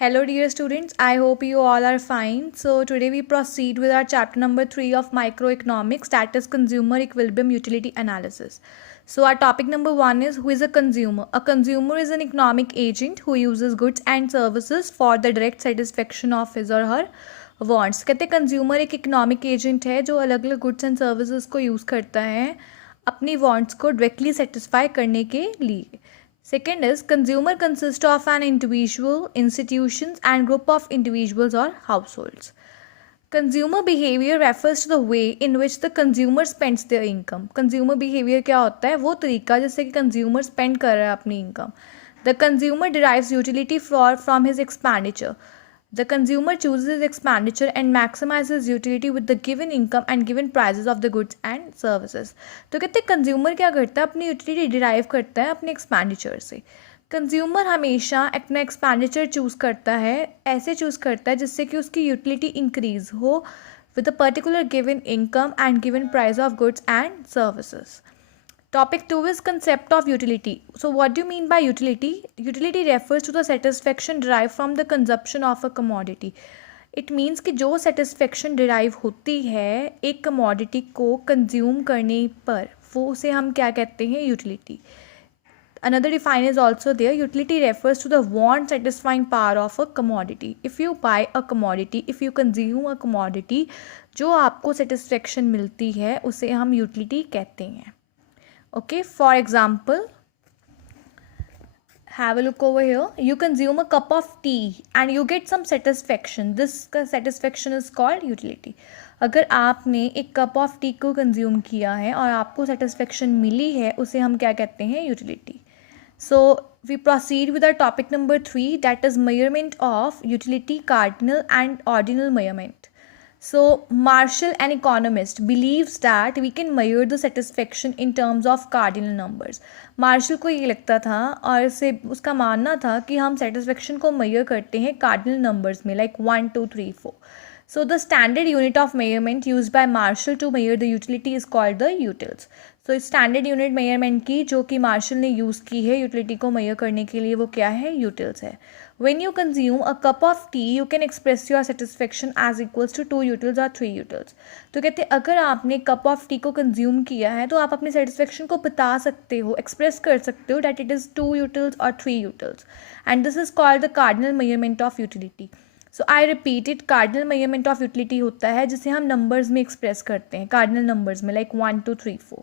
Hello dear students, I hope you all are fine. So today we proceed with our chapter number 3 of Microeconomics, that is Consumer Equilibrium Utility Analysis. So our topic number 1 is, who is a consumer? A consumer is an economic agent who uses goods and services for the direct satisfaction of his or her wants. कहते हैं consumer एक economic agent है जो अलग अलग goods and services को use करता है अपनी वांट्स को डायरेक्टली सेटिस्फाई करने के लिए. Second is, consumer consists of an individual, institutions and group of individuals or households. Consumer behavior refers to the way in which the consumer spends their income. Consumer behavior क्या होता है? वो तरीका जिससे कि consumer spend कर रहा है अपनी income. The consumer derives utility from his expenditure. The consumer chooses his expenditure and maximizes utility with the given income and given prices of the goods and services. तो कहते हैं कंज्यूमर क्या करता है? अपनी यूटिलिटी डिराइव करता है अपने एक्सपेंडिचर से. कंज्यूमर हमेशा अपना एक्सपेंडिचर चूज़ करता है, ऐसे चूज़ करता है जिससे कि उसकी यूटिलिटी इंक्रीज हो with a particular given income and given price of goods and services. Topic 2 is concept of utility. So what do you mean by utility? Utility refers to the satisfaction derived from the consumption of a commodity. It means कि जो satisfaction derive होती है एक commodity को consume करने पर, वो उसे हम क्या कहते हैं? utility. Another define is also there. Utility refers to the want satisfying power of a commodity. If you buy a commodity, if you consume a commodity, जो आपको satisfaction मिलती है उसे हम utility कहते हैं. Okay, for example, have a look over here. You consume a cup of tea and you get some satisfaction. This satisfaction is called utility. अगर आपने एक कप ऑफ टी को कंज्यूम किया है और आपको सेटिस्फेक्शन मिली है उसे हम क्या कहते हैं? Utility. So we proceed with our topic number 3, that is measurement of utility, cardinal and ordinal measurement. So Marshall, an economist, believes that we can measure the satisfaction in terms of cardinal numbers. Marshall को ये लगता था और इसे उसका मानना था कि हम satisfaction को measure करते हैं cardinal numbers में, like 1, 2, 3, 4. So the standard unit of measurement used by Marshall to measure the utility is called the utils. So standard unit measurement की जो कि मार्शल ने यूज़ की है यूटिलिटी को measure करने के लिए, वो क्या है? utils है. When you consume a cup of tea, you can express your satisfaction as equals to 2 utils or 3 utils. तो कहते हैं अगर आपने cup of tea को consume किया है तो आप अपनी satisfaction को बता सकते हो, express कर सकते हो that it is 2 utils or 3 utils. And this is called the cardinal measurement of utility. So I repeat it, cardinal measurement of utility होता है जिसे हम numbers में express करते हैं, cardinal numbers में, like 1, 2, 3, 4.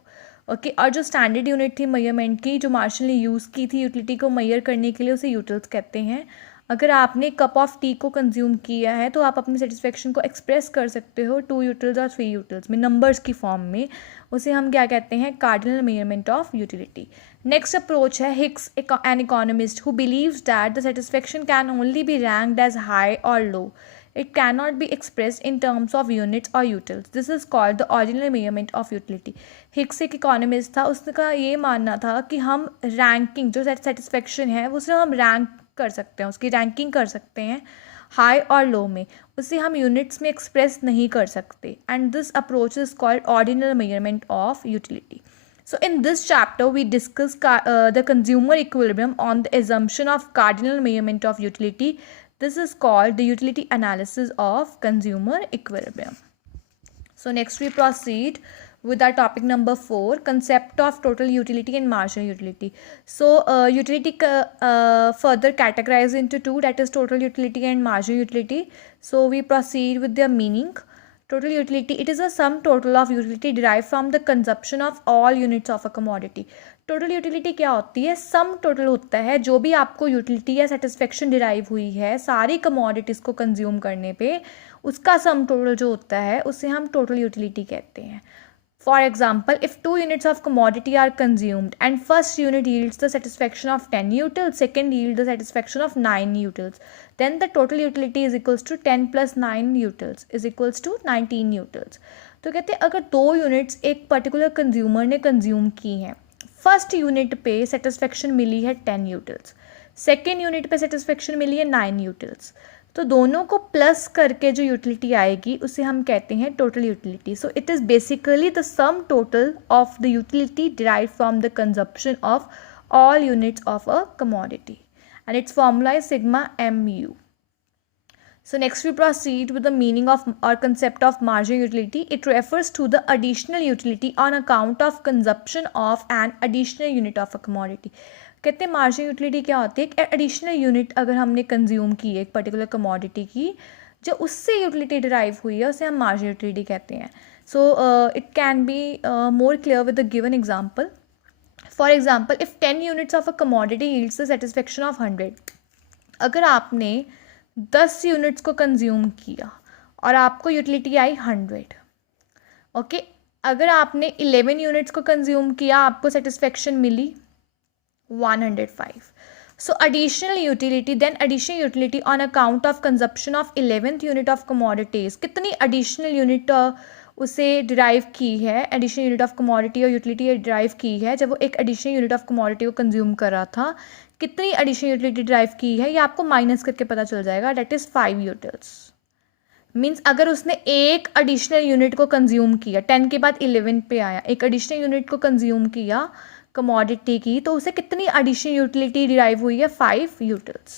ओके और जो स्टैंडर्ड यूनिट थी मेजरमेंट की, जो मार्शल ने यूज़ की थी यूटिलिटी को मेजर करने के लिए, उसे यूटिल्स कहते हैं. अगर आपने कप ऑफ टी को कंज्यूम किया है तो आप अपनी सेटिस्फेक्शन को एक्सप्रेस कर सकते हो 2 यूटिल्स और 3 यूटिल्स में, नंबर्स की फॉर्म में. उसे हम क्या कहते हैं? Cardinal measurement of utility. Next approach है Hicks, an economist, who believes that the satisfaction can only be ranked as high or low. It cannot be expressed in terms of units or utils. This is called the ordinal measurement of utility. Hicks एक economist था, उसका ये मानना था कि हम ranking, जो satisfaction है उसे हम रैंक कर सकते हैं, उसकी रैंकिंग कर सकते हैं हाई और लो में, उसे हम यूनिट्स में एक्सप्रेस नहीं कर सकते. And this approach is called ordinal measurement of utility. So in this chapter we discuss the consumer equilibrium on the assumption of cardinal measurement of utility. This is called the utility analysis of consumer equilibrium. So next we proceed with our topic number 4, concept of total utility and marginal utility. So utility further categorized into two, that is total utility and marginal utility. So we proceed with their meaning. Total utility, it is a sum total of utility derived from the consumption of all units of a commodity. Total utility क्या होती है? Sum total होता है जो भी आपको utility या satisfaction derive हुई है सारी कमोडिटीज़ को कंज्यूम करने पे, उसका सम टोटल जो होता है उसे हम टोटल यूटिलिटी कहते हैं. For example, if 2 units of commodity are consumed and first unit yields the satisfaction of 10 utils, second yield the satisfaction of 9 utils, then the total utility is equals to 10 plus 9 utils is equals to 19 utils. तो कहते हैं अगर 2 units एक particular consumer ने consume की हैं, first unit पे satisfaction मिली है 10 यूटिल्स, सेकेंड यूनिट पे सेटिस्फेक्शन मिली है 9 यूटिल्स, तो दोनों को प्लस करके जो यूटिलिटी आएगी उसे हम कहते हैं total utility. So it is basically the sum total of the utility derive from the consumption of all units of a commodity, and it's formula is sigma MU. So next we proceed with the meaning of or concept of marginal utility. It refers to the additional utility on account of consumption of an additional unit of a commodity. कहते हैं marginal utility क्या होती है? एक additional unit अगर हमने consume की है एक पर्टिकुलर कमोडिटी की, जो उससे यूटिलिटी डिराइव हुई है उसे हम मार्जिनल यूटिलिटी कहते हैं. So it can be more clear with the given example. For example, if 10 units of a commodity yields the satisfaction of 100. अगर आपने 10 यूनिट्स को कंज्यूम किया और आपको यूटिलिटी आई 100. ओके, अगर आपने 11 यूनिट्स को कंज्यूम किया आपको सेटिस्फेक्शन मिली 105. So additional utility, then additional utility on account of consumption of 11th unit of commodities. कितनी एडिशनल यूनिट उसे डिराइव की है, एडिशनल यूनिट ऑफ कमोडिटी और यूटिलिटी डिराइव की है जब वो एक एडिशनल यूनिट ऑफ कमोडिटी को कंज्यूम कर रहा था. कितनी एडिशनल यूटिलिटी ड्राइव की है ये आपको माइनस करके पता चल जाएगा. That is 5 utils. मीन्स अगर उसने एक एडिशनल यूनिट को कंज्यूम किया, 10 के बाद 11 पे आया, एक एडिशनल यूनिट को कंज्यूम किया कमोडिटी की, तो उसे कितनी एडिशनल यूटिलिटी डिराइव हुई है? 5 utils.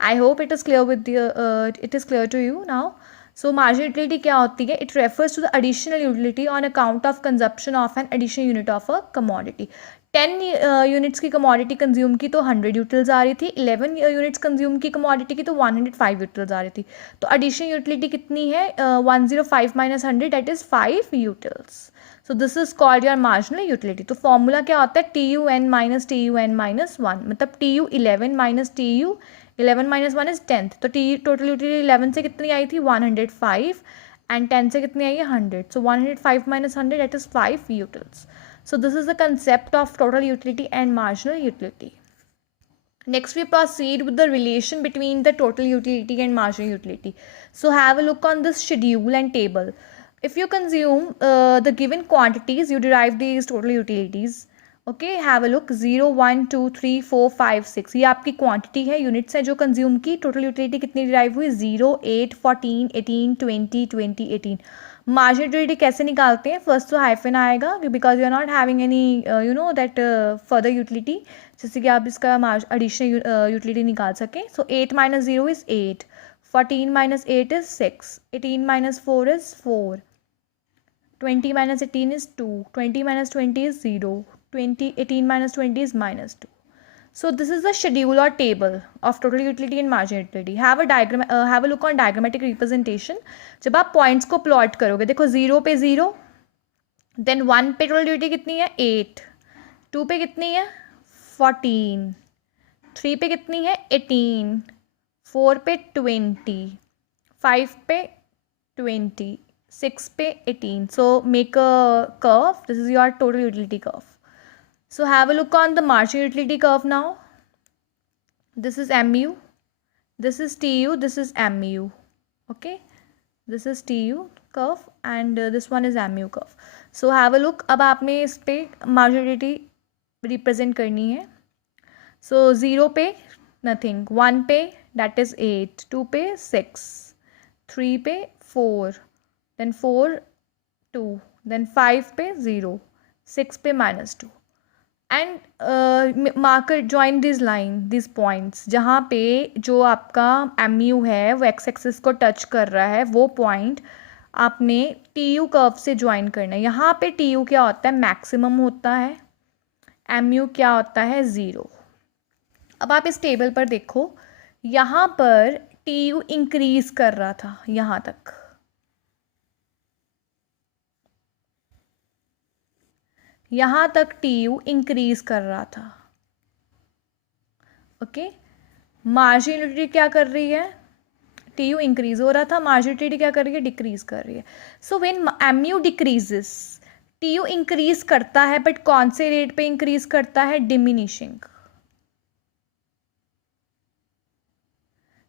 I hope it is clear to you now. So marginal utility क्या होती है? It refers to the additional utility on account of consumption of an additional unit of a commodity. 10 units की commodity consume की तो 100 utils आ रही थी. 11 units consume की commodity की तो 105 यूटिल्स आ रही थी. तो एडिशनल यूटिलिटी कितनी है? 105 minus 100, that is 5 utils. So this is called your marginal utility. तो फॉर्मूला क्या होता है? TUN माइनस TUN माइनस 1, मतलब TU 11 minus TU 11 minus 1 is 10th. तो टोटल यूटिलिटी 11 से कितनी आई थी? 105, एंड 10 से कितनी आई है? 100. So 105 minus 100, that is 5 utils. So this is the concept of total utility and marginal utility. Next we proceed with the relation between the total utility and marginal utility. So have a look on this schedule and table. If you consume the given quantities, you derive these total utilities. Okay, have a look. 0, 1, 2, 3, 4, 5, 6. ये आपकी quantity है, units है जो consume की. Total utility कितनी derive हुई? 0, 8, 14, 18, 20, 20, 18. Marginal utility कैसे निकालते हैं? फर्स्ट तो हाइफन आएगा because you are not having any you know that further utility, जैसे कि आप इसका एडिशनल यूटिलिटी निकाल सकें. So 8 minus 0 is 8, 14 minus 8 is 6, 18 minus 4 is 4, 20 minus 18 is 2, 20 minus 20 is 0, 18 minus 20 is minus 2. So this is the schedule or table of total utility and marginal utility. Have a look on diagrammatic representation. जब आप points को plot करोगे, देखो 0 पे 0, then 1 पे total utility कितनी है? 8, 2 पे कितनी है? 14, 3 पे कितनी है? 18, 4 पे 20, 5 पे 20, 6 पे 18. So make a curve. This is your total utility curve. So have a look on the marginal utility curve now. This is MU, this is TU, this is MU. Okay, this is TU curve and this one is MU curve. So have a look. अब आपने इस पे marginal utility represent करनी है. So 0 पे nothing, 1 पे that is 8, 2 पे 6, 3 पे 4, then 4, 2, then 5 पे 0, 6 पे minus 2. And marker join this line, this points, जहाँ पे जो आपका MU है वो एक्स एक्सिस को टच कर रहा है, वो पॉइंट आपने TU कर्व से ज्वाइन करना है. यहाँ पे TU क्या होता है? मैक्सिमम होता है. MU क्या होता है? 0. अब आप इस टेबल पर देखो, यहाँ पर TU इंक्रीज कर रहा था यहाँ तक, यहाँ तक TU इंक्रीज कर रहा था. ओके, मार्जिनल यूटिलिटी क्या कर रही है? TU इंक्रीज हो रहा था, मार्जिनल यूटिलिटी क्या कर रही है? डिक्रीज कर रही है. So when MU decreases, TU increase करता है, बट कौन से रेट पे इंक्रीज करता है? डिमिनिशिंग.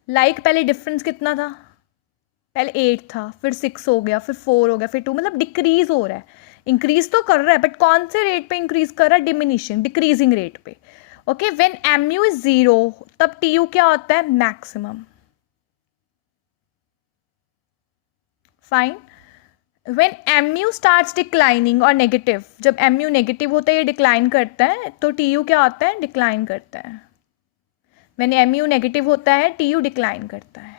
पहले डिफरेंस कितना था? पहले 8 था, फिर 6 हो गया, फिर 4 हो गया, फिर 2, मतलब डिक्रीज हो रहा है. इंक्रीज तो कर रहा है बट कौन से रेट पे इंक्रीज कर रहा है? डिमिनिशिंग, डिक्रीजिंग रेट पे. ओके, व्हेन MU इज 0 तब TU क्या होता है? Maximum. Fine. When MU starts declining और नेगेटिव, जब MU नेगेटिव होता है, ये डिक्लाइन करता है, तो TU क्या होता है? डिक्लाइन करता है. व्हेन MU नेगेटिव होता है, TU डिक्लाइन करता है.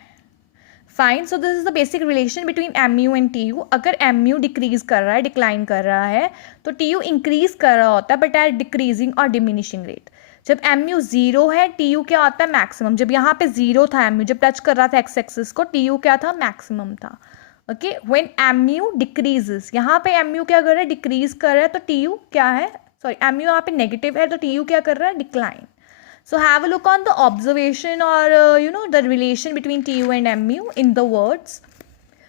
Fine. So this is the basic relation between M U and T U. अगर एम यू डिक्रीज कर रहा है, डिक्लाइन कर रहा है, तो टी यू इंक्रीज कर रहा होता है बट एट डिक्रीजिंग और डिमिनिशिंग रेट. जब एम यू जीरो है, टी यू क्या होता है, मैक्सिमम. जब यहाँ पे जीरो था एम यू, जब टच कर रहा था एक्स एक्सिस को, टी यू क्या था, मैक्सिमम था. Okay, when M U decreases, यहाँ पे एम यू क्या कर रहा है, डिक्रीज कर रहा है, तो टी यू क्या है, सॉरी एम यू यहाँ पे नेगेटिव है, तो टी यू क्या कर रहा है, decline. So have a look on the observation or the relation between TU and MU in the words.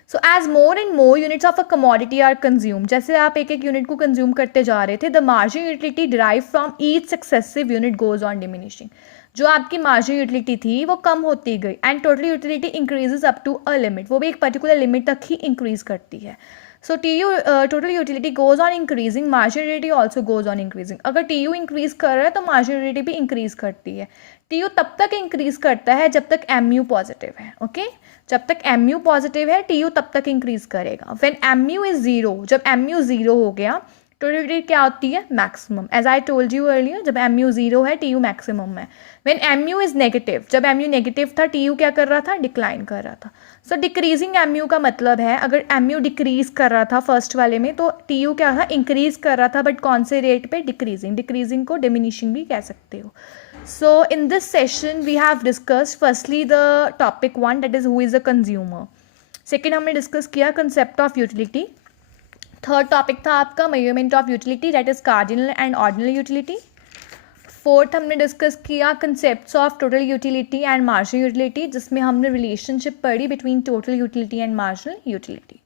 So as more and more units of a commodity are consumed, जैसे आप एक एक unit को consume करते जा रहे थे, the marginal utility derived from each successive unit goes on diminishing. जो आपकी मार्जिनल यूटिलिटी थी वो कम होती गई and total utility increases up to a limit. वो भी एक पर्टिकुलर लिमिट तक ही इंक्रीज करती है. So T U total utility goes on increasing, marginal utility also goes on increasing. अगर टी यू इंक्रीज कर रहा है तो मार्जिनल यूटिलिटी भी इंक्रीज करती है. टी यू तब तक इंक्रीज करता है जब तक एम यू पॉजिटिव है. ओके, जब तक एम यू पॉजिटिव है टी यू तब तक इंक्रीज करेगा. When M U is zero, जब एम यू जीरो हो गया, टोटल यूटिलिटी क्या होती है, maximum. As I told you earlier, जब एम यू जीरो है टी यू मैक्सिमम है. When M U is negative, जब एम यू नेगेटिव था टी यू क्या कर रहा था, डिक्लाइन कर रहा था. सो डिक्रीजिंग एम यू का मतलब है, अगर एम यू डिक्रीज कर रहा था फर्स्ट वाले में, तो टी यू क्या था, इंक्रीज कर रहा था, बट कौन से रेट पे, डिक्रीजिंग. डिक्रीजिंग को डिमिनिशिंग भी कह सकते हो. So in this session we have discussed firstly the topic 1, that is who is a consumer. Second हमने डिस्कस किया concept of utility. Third topic था आपका measurement of utility, that is cardinal and ordinal utility. Fourth हमने discuss किया concepts of total utility and marginal utility, जिसमें हमने relationship पढ़ी between total utility and marginal utility.